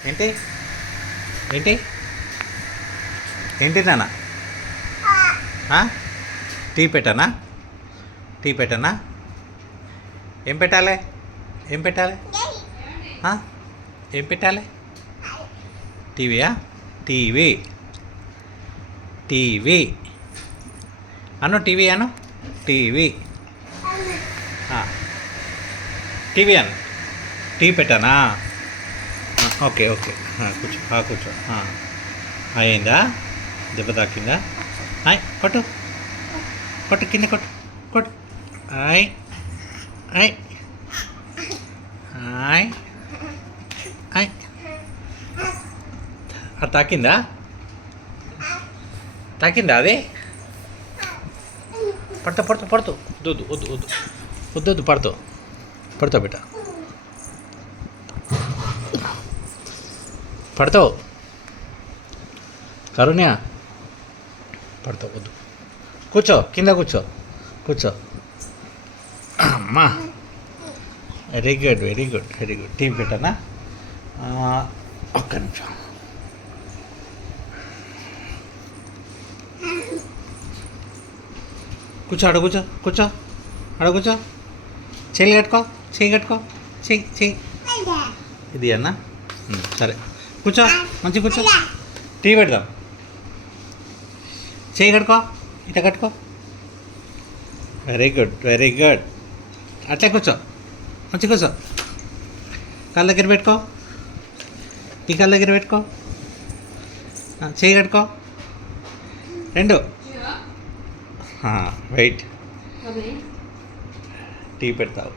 ఏంటి ఏంటి ఏంటి నాన్న టీ పెట్టానా టీ పెట్టానా ఏం పెట్టాలి ఏం పెట్టాలి ఏం పెట్టాలి టీవీయా టీవీ టీవీ అను టీవీ అను టీవీ టీవీ అను టీ పెట్టానా ఓకే ఓకే కూర్చో కూర్చో అయిందా దెబ్బ తాకిందా కొట్టు కొట్టు కింద కొట్టు కొట్టు ఆయ్ ఆయ్ ఆయ్ ఆయ్ అది తాకిందా తాకిందా అది పడతా పడతా పడుతూ వద్దు వద్దు వద్దు వద్దు వద్దు పడుతూ పడతావు బిడ్డ పడతావు కరుణ్య పడతావు వద్దు కూర్చో కింద కూర్చో కూర్చో అమ్మా very good very good very good TV పెట్టానా ఒక్క నిమిషం కూర్చో అడ కూర్చో కూర్చో అడ కూర్చో చెయ్యి కట్టుకో చెయ్యి కట్టుకో చెయ్యి చెయ్యి ఇది అన్న సరే కూర్చో మంచిగా కూర్చో టీ పెడదాం చెయ్యి కట్టుకో ఇట్లా కట్టుకో వెరీ గుడ్ వెరీ గుడ్ అట్లే కూర్చో మంచిగా కూర్చో కాళ్ళ దగ్గర పెట్టుకో ఈ కాళ్ళ దగ్గర పెట్టుకో చెయ్యి కట్టుకో రెండు వెయిట్ టీ పెడతావు